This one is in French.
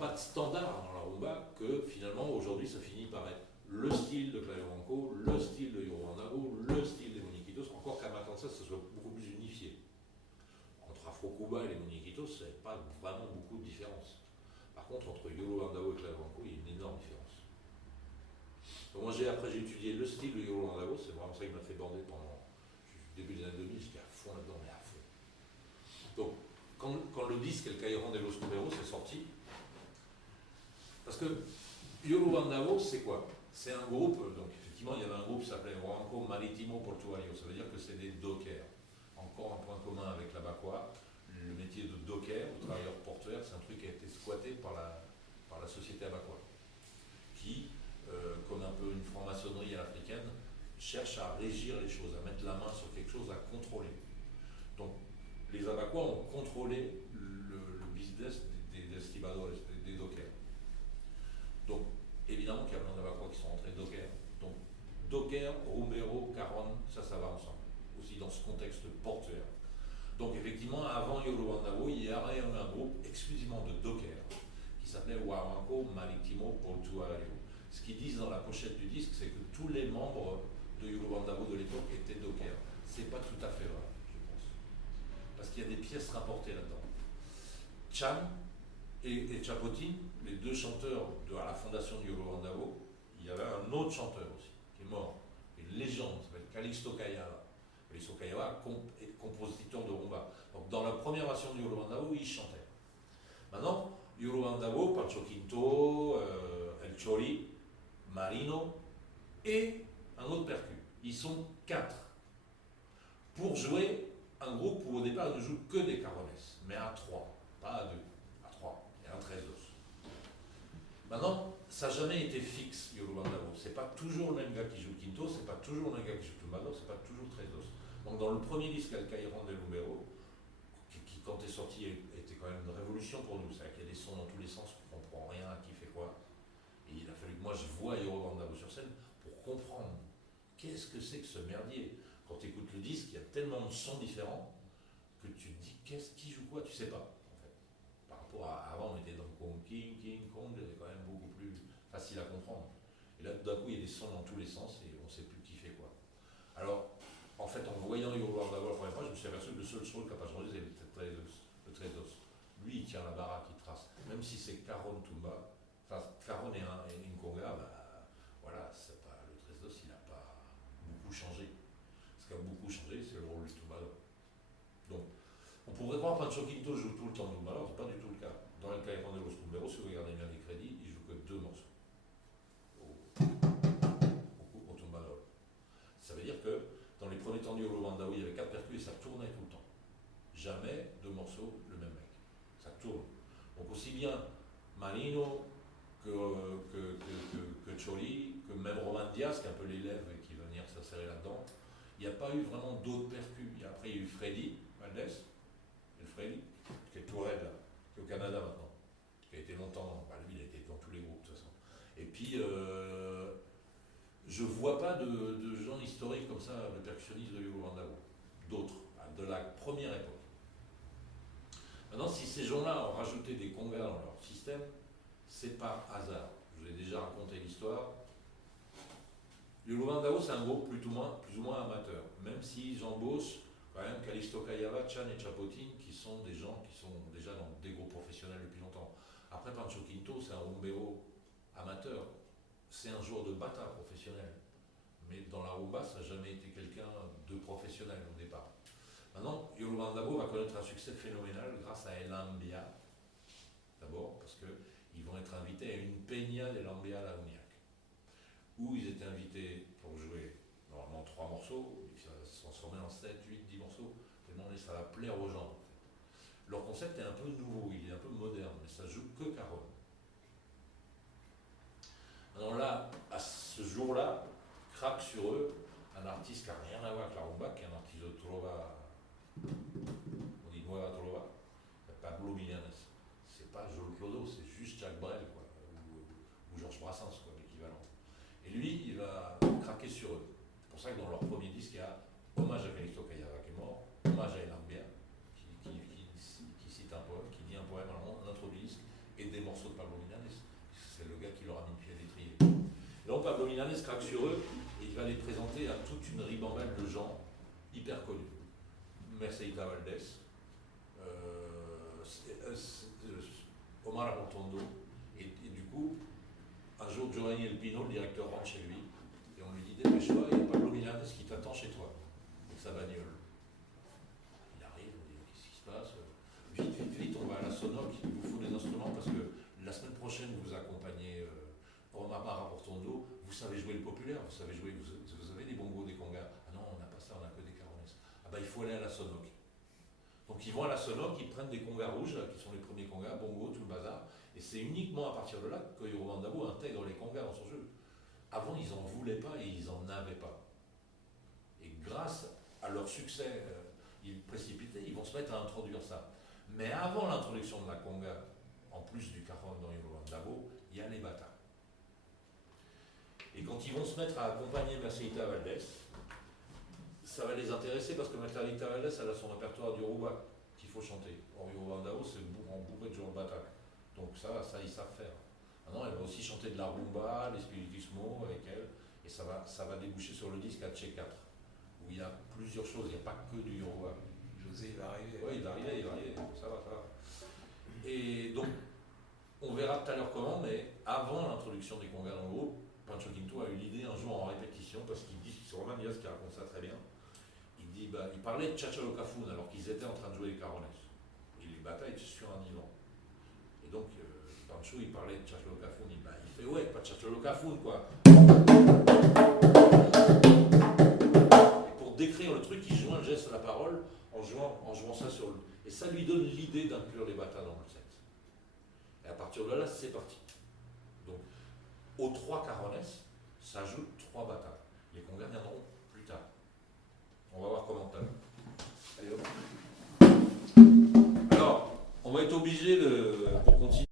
pas de standard dans la rumba que finalement aujourd'hui ça finit par être le style de Claudio Banco, le style de Yoro Vandavo, le style des Moniquitos, encore qu'à Matanzas ça soit beaucoup plus unifié. Entre Afro-Cuba et les Moniquitos, il n'y a pas vraiment beaucoup de différence. Par contre, entre Yoro Vandavo et Claudio Banco, il y a une énorme différence. Donc moi après j'ai étudié le style de Yoro Vandavo, c'est vraiment ça qui m'a fait bander pendant le début des années 2000, j'étais à fond là-dedans, mais à fond. Donc quand le disque El Callejón de los Cuberos est sorti, parce que Yoro Vandavo c'est quoi? C'est un groupe, donc effectivement il y avait un groupe qui s'appelait Guaranco Marítimo Portuario, ça veut dire que c'est des dockers. Encore un point commun avec la Bakwa, le métier de docker, de travailleur portuaire, c'est un truc qui a été squatté par la société Abakwa, qui, comme un peu une franc-maçonnerie à l'africaine, cherche à régir les choses, à mettre la main sur quelque chose, à contrôler. Donc les Abakwa ont contrôlé le business des estibadores, des dockers. Donc évidemment qu'il y a plein d'Abakwa qui sont entrés dockers. Donc docker, rumbero, caron, ça va ensemble, aussi dans ce contexte portuaire. Donc effectivement, avant Yoro Vandavo, il y avait un groupe exclusivement de dockers qui s'appelait Guaranco Marítimo Portuario. Ce qu'ils disent dans la pochette du disque, c'est que tous les membres de Yoro Vandavo de l'époque étaient dockers. C'est pas tout à fait vrai, je pense. Parce qu'il y a des pièces rapportées là-dedans. Chan et Chapotin, les deux chanteurs à la fondation de Yoro Vandavo, il y avait un autre chanteur aussi, qui est mort, une légende, qui s'appelle Calixto Callava. Calixto Callava est compositeur de rumba. Donc dans la première version de Yoro Vandavo, il chantait. Maintenant, Yoro Vandavo, Pancho Quinto, El Chori, Marino et un autre percu. Ils sont 4. Pour jouer un groupe où au départ ils ne jouent que des carones, mais à 3, pas à 2, à 3, et un 13 dos. Maintenant, ça n'a jamais été fixe, Yoro Vandavo. C'est pas toujours le même gars qui joue quinto, c'est pas toujours le même gars qui joue tumbado, c'est pas toujours 13 dos. Donc dans le premier disque, El Callejón del Rumbero, qui quand est sorti était quand même une révolution pour nous, c'est-à-dire qu'il y a des sons dans tous les sens, on ne comprend rien à qui fait quoi. Et il a fallu que moi je voie Yoro Vandavo sur scène pour comprendre qu'est-ce que c'est que ce merdier. Quand tu écoutes le disque, il y a tellement de sons différents que tu te dis qui joue quoi, tu sais pas. En fait. Par rapport à avant, on était dans Kong King, Kong, c'était quand même beaucoup plus facile à comprendre. Et là, d'un coup, il y a des sons dans tous les sens et on ne sait plus qui fait quoi. Alors, en fait, en voyant Yoro Vandavo la première fois, je me suis aperçu que le seul son qui n'a pas changé, c'est le 13 dos. Lui, il tient la baraque, il trace. Même si c'est Caron Tumba, enfin, Caron et une conga, bah, voilà, pas, le 13 dos, il n'a pas beaucoup changé. Ce qui a beaucoup changé, c'est le rôle du tumbado. Donc, on pourrait croire que Pancho Quinto joue tout le temps du tumbado, c'est pas du tout le cas. Dans El Callejón de los Cuberos, si vous regardez bien les crédits, il joue que 2 morceaux au tumbado. Ça veut dire que dans les premiers temps du Yoro Vandavo, il y avait 4 percus et ça tournait tout le temps. Jamais 2 morceaux, le même mec. Ça tourne. Donc aussi bien Marino que Choli, que même Roman Diaz, qui est un peu l'élève et qui va venir s'insérer là-dedans, il n'y a pas eu vraiment d'autres percus. Après, il y a eu Freddy Valdez, et le Freddy, qui est tout raide là, qui est au Canada maintenant, qui a été longtemps, bah, lui il a été dans tous les groupes de toute façon. Et puis, je ne vois pas de gens historiques comme ça, de percussionnistes de Yoro Vandavo, d'autres, de la première époque. Maintenant, si ces gens-là ont rajouté des congas dans leur système, c'est par hasard. Je vous ai déjà raconté l'histoire. Yoro Vandavo, c'est un groupe plus ou moins amateur, même s'ils embauchent quand même Calixto Callava, Chan et Chapotin, qui sont des gens qui sont déjà dans des groupes professionnels depuis longtemps. Après, Pancho Quinto, c'est un rumbero amateur. C'est un joueur de bata professionnel. Mais dans la rumba, ça n'a jamais été quelqu'un de professionnel au départ. Maintenant, Yoro Vandavo va connaître un succès phénoménal grâce à El Ambia. D'abord, parce qu'ils vont être invités à une peña de l'Ambia à la Uniac, où ils étaient invités pour jouer normalement 3 morceaux, et puis ça va se transformer en 7, 8, 10 morceaux, tellement ça va plaire aux gens. En fait. Leur concept est un peu nouveau, il est un peu moderne, mais ça joue que caron. Alors là, à ce jour-là, craque sur eux un artiste qui n'a rien à voir avec la rumba, qui est un artiste de trova, on dit nueva trova, Pablo Millanes. C'est pas Joel Clodo, c'est juste Jacques Brel, quoi, ou Georges Brassens, quoi, l'équivalent. Et lui, il va craquer sur eux. C'est pour ça que dans leur premier disque, il y a hommage à Calixto Callava qui est mort, hommage à El Ambia, qui cite un poème, qui dit un poème, alors on introduit le disque, et des morceaux de Pablo dernier se craque sur eux et il va les présenter à toute une ribambelle de gens hyper connus. Merceita Valdés, Omar Arredondo, et du coup, un jour, Giovanni Elpino, le directeur, rentre chez lui et on lui dit dépêche-toi, il y a Pablo Milanés qui t'attend chez toi, avec sa bagnole. Il arrive, on dit qu'est-ce qui se passe? Vite, on va à la Sonoc, il vous faut des instruments parce que la semaine prochaine, vous accompagnez Omar Arredondo, vous savez jouer le populaire, vous savez jouer, vous avez des bongos, des congas. Ah non, on n'a pas ça, on n'a que des carones. Ah bah il faut aller à la Sonoc. Donc ils vont à la Sonoc, ils prennent des congas rouges, là, qui sont les premiers congas, bongo, tout le bazar. Et c'est uniquement à partir de là que Yoroban Dabo intègre les congas dans son jeu. Avant, ils n'en voulaient pas et ils n'en avaient pas. Et grâce à leur succès, ils précipitaient, ils vont se mettre à introduire ça. Mais avant l'introduction de la conga, en plus du cajon dans Yoroban Dabo, il y a les batas. Et quand ils vont se mettre à accompagner Merceita Valdés, ça va les intéresser parce que Merceita Valdés, elle a son répertoire du Yoruba qu'il faut chanter. Or, Yoroban Dabo, c'est bourré de joueurs bata. Donc ça, ils savent faire. Maintenant, elle va aussi chanter de la rumba, les spiritismos avec elle, et ça va déboucher sur le disque H4, où il y a plusieurs choses, il n'y a pas que du Yoruba. José, il va arriver. Oui, il va arriver, ça va. Et donc, on verra tout à l'heure comment, mais avant l'introduction des congas dans le groupe, Pancho Quinto a eu l'idée un jour en répétition, parce qu'il dit, c'est Romain Diaz qui raconte ça très bien, il parlait de Chachalo Cafún alors qu'ils étaient en train de jouer les carones. Et les batailles étaient sur un divan. Et donc, Pancho, il parlait de Chachalo Cafún, il fait ouais, pas de Chachalo Cafún, quoi. Et pour décrire le truc, il joint le geste à la parole en jouant ça sur le... Et ça lui donne l'idée d'inclure les batas dans le set. Et à partir de là, c'est parti. Donc, aux 3 carones s'ajoutent 3 batas. Les congas viendront plus tard. On va voir comment t'as. Allez, hop. Alors, on va être obligé de, pour continuer.